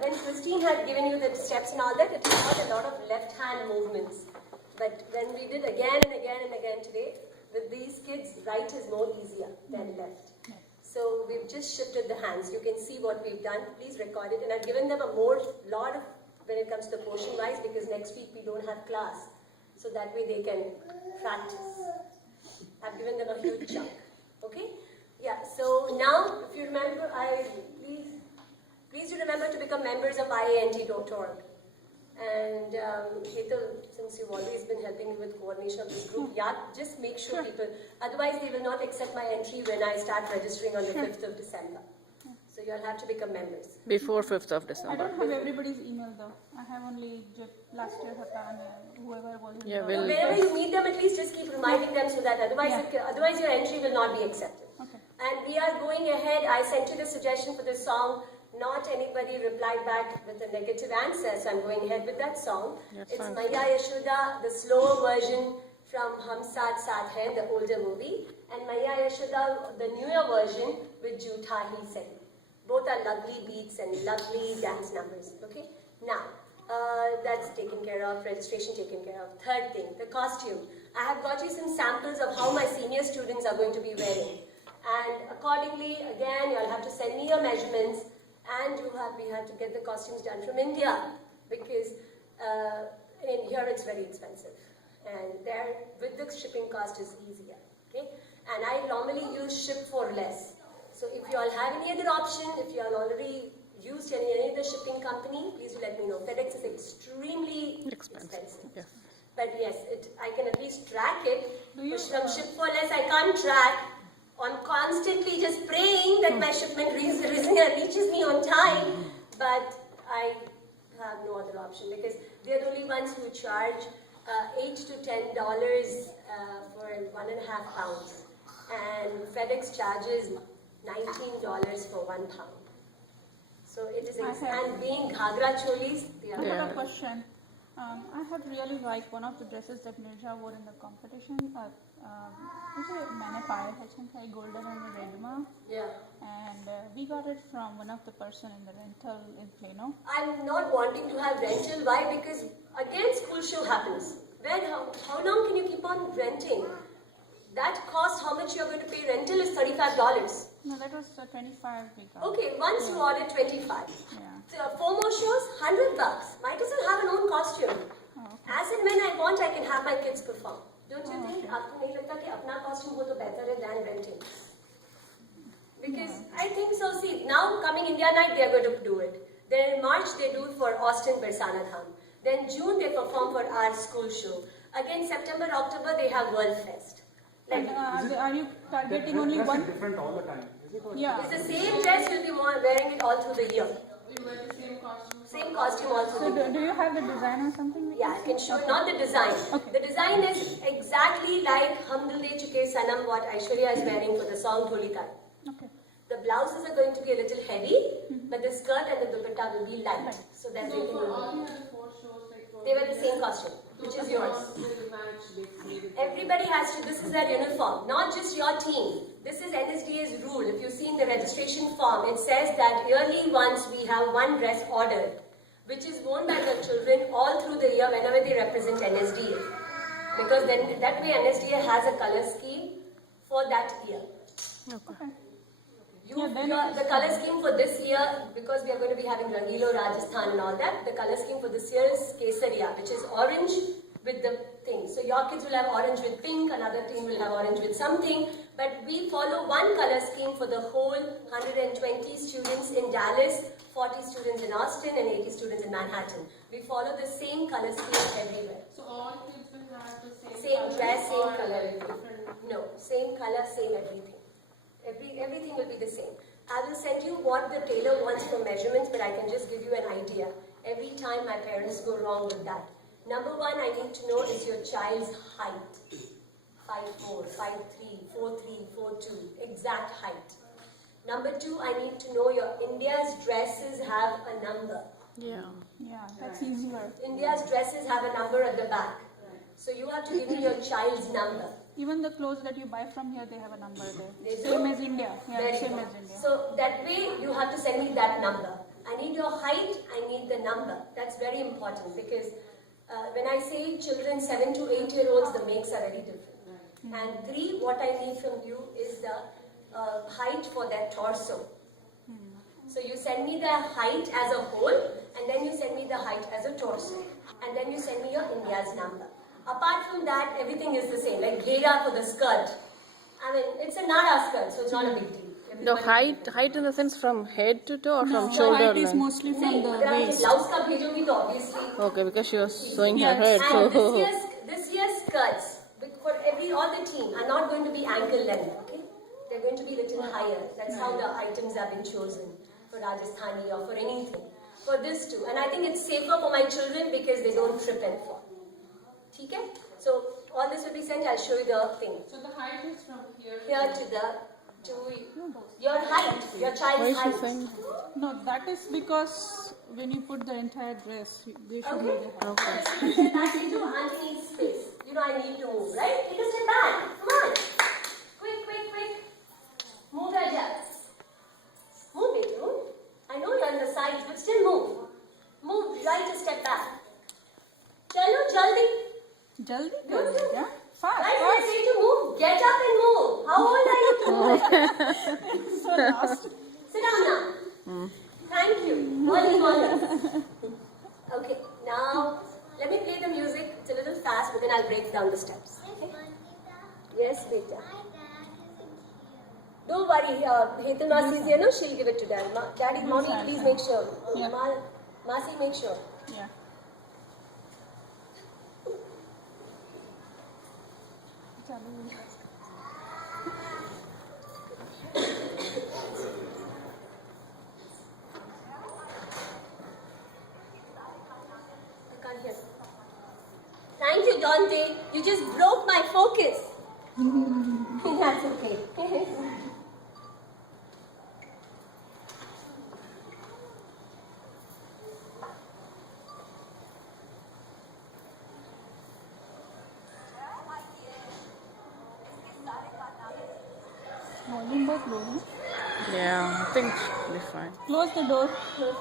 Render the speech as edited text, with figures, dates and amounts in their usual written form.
when Christine had given you the steps and all that, it was a lot of left hand movements. But when we did again and again and again today, with these kids, right is more easier than left. So we've just shifted the hands. You can see what we've done. Please record it. And I've given them a lot of, when it comes to portion wise, because next week we don't have class. So that way they can practice. I've given them a huge chunk. Okay? Yeah, so now, if you remember, please do remember to become members of IANT.org. And Hetal, since you've always been helping me with coordination of this group, yeah, just make sure people, otherwise they will not accept my entry when I start registering on the 5th of December. So you'll have to become members. Before 5th of I December. don't have everybody's email though. I have only last year Hatan and whoever was in Yeah, the- we'll- Whenever you meet them, at least just keep reminding them so that otherwise your entry will not be accepted. Okay. And we are going ahead. I sent you the suggestion for this song. Not anybody replied back with a negative answer, so I'm going ahead with that song. Yeah, It's fine. Maya Yashoda, the slower version from Hum Saath Saath Hai, the older movie, and Maya Yashoda, the newer version with Jhootha Hi Sahi. Both are lovely beats and lovely dance numbers. Okay? Now, that's taken care of, registration taken care of. Third thing, the costume. I have got you some samples of how my senior students are going to be wearing. And accordingly, again, you'll have to send me your measurements, and we have to get the costumes done from India, because in here it's very expensive. And there, with the shipping cost is easier. Okay? And I normally use ship for less. So if you all have any other option, if you all already used any other shipping company, please do let me know. FedEx is extremely expensive. Yes. But yes, I can at least track it. Do you, From ship for less, I can't track. I'm constantly just praying that my shipment reaches me on time. But I have no other option, because they're the only ones who charge $8 to $10 for 1.5 pounds. And FedEx charges $19 for 1 pound. So it is, and being Ghagra cholis, they are I have a question. I had really liked one of the dresses that Nirja wore in the competition. मैंने पाया है चिंता golden and the red ma. Yeah. And we got it from one of the person in the rental in Plano. I'm not wanting to have rental. Why? Because again, school show happens. How long can you keep on renting? That cost, how much you're going to pay rental is $35. No, that was 25 we got. Okay, once you order 25. Yeah. So 4 more shows, $100. Might as well have an own costume. Oh, okay. As and when I want, I can have my kids perform. Don't you think? आपको नहीं लगता कि अपना costume हो तो better है than renting? Because I think so. See, now coming India Night, they are going to do it. Then in March, they do it for Austin Bersana Dham. Then June, they perform for our school show. Again, September, October, they have World Fest. Like, And are you targeting only dress one? is different all the time. Is it? Yeah. it's the same dress, you'll be wearing it all through the year. We wear the same costume. Same costume all So through the year. do you have the design or something? Yeah, I can show you, not the design. Okay. The design is exactly like Hum Dil De Chuke Sanam, what Aishwarya is wearing for the song Tholi Kai. Okay. The blouses are going to be a little heavy, but the skirt and the dupatta will be light. So that So they for can, all the other 4 shows, like for they wear the same costume, which is yours. will match basically. Everybody has to, this is their uniform, not just your team. This is NSDA's rule. If you see in the registration form, it says that yearly once we have one dress ordered, which is worn by the children all through the year whenever they represent NSDA. Because then that way NSDA has a color scheme for that year. Okay. The color scheme for this year, because we are going to be having Rangilo, Rajasthan and all that, the color scheme for this year is Kesaria, which is orange with the thing. So your kids will have orange with pink, another team will have orange with something, but we follow one color scheme for the whole 120 students in Dallas, 40 students in Austin and 80 students in Manhattan. We follow the same color scheme everywhere. So all kids will have the Same color dress, same or color. different. No, same color, same everything. Everything will be the same. I will send you what the tailor wants for measurements, but I can just give you an idea. Every time my parents go wrong with that. Number one, I need to know is your child's height. 5'4", 5'3", 4'3", 4'2", exact height. Number two, I need to know your India's dresses have a number. Yeah. Yeah, that's easier. India's dresses have a number at the back. So you have to give me your child's number. Even the clothes that you buy from here, they have a number there. They do? Same as India. Yeah, Very same good. as India. So that way you have to send me that number. I need your height, I need the number. That's very important because when I say children 7 to 8 year olds, the makes are very different. And 3, what I need from you is the height for their torso. So you send me the height as a whole, and then you send me the height as a torso, and then you send me your India's number. Apart from that, everything is the same. Like ghera for the skirt. I mean, it's a Nara skirt, so it's not a big deal. No, height in the sense from head to toe or No, from the shoulder height is line? mostly from नहीं, the अगर आप waist. blouse का भेजोगी तो obviously. Okay, because she was showing her Yes. head. And So this year's skirts for all the team are not going to be ankle length. Okay, they're going to be little higher. That's how the items have been chosen for Rajasthani or for anything. For this too, and I think it's safer for my children because they don't trip and fall. Okay? So all this will be sent. I'll show you the thing. So the height is from here. Here to your height, your why child's is she height. saying? No, that is because when you put the entire dress, they should Okay. be the height. Okay. So take a step back into Auntie's space. You know I need to move, right? Take a step back. Come on. Quick. Move, Raja. Move, Betu. I know you're on the sides, but still move. Move right a step back. Chalo, jaldi. Jaldi No, kar no. do, yeah? Fast, Right, I say to move. Get up and move. How old are you? fast. So last. Sit down now. Thank you. Molly. Okay, now let me play the music. It's a little fast, but then I'll break down the steps. Okay? Yes, beta. Don't worry. Hetal Masi is here, no? She'll give it to Dad. Daddy, Mommy, please make sure. Yeah. Masi, make sure. Yeah. Chalo. I can't hear. Thank you, Dante. You just broke my focus. That's okay. Volume बहुत low है. Yeah, I think she'll be fine. Close the door. Close.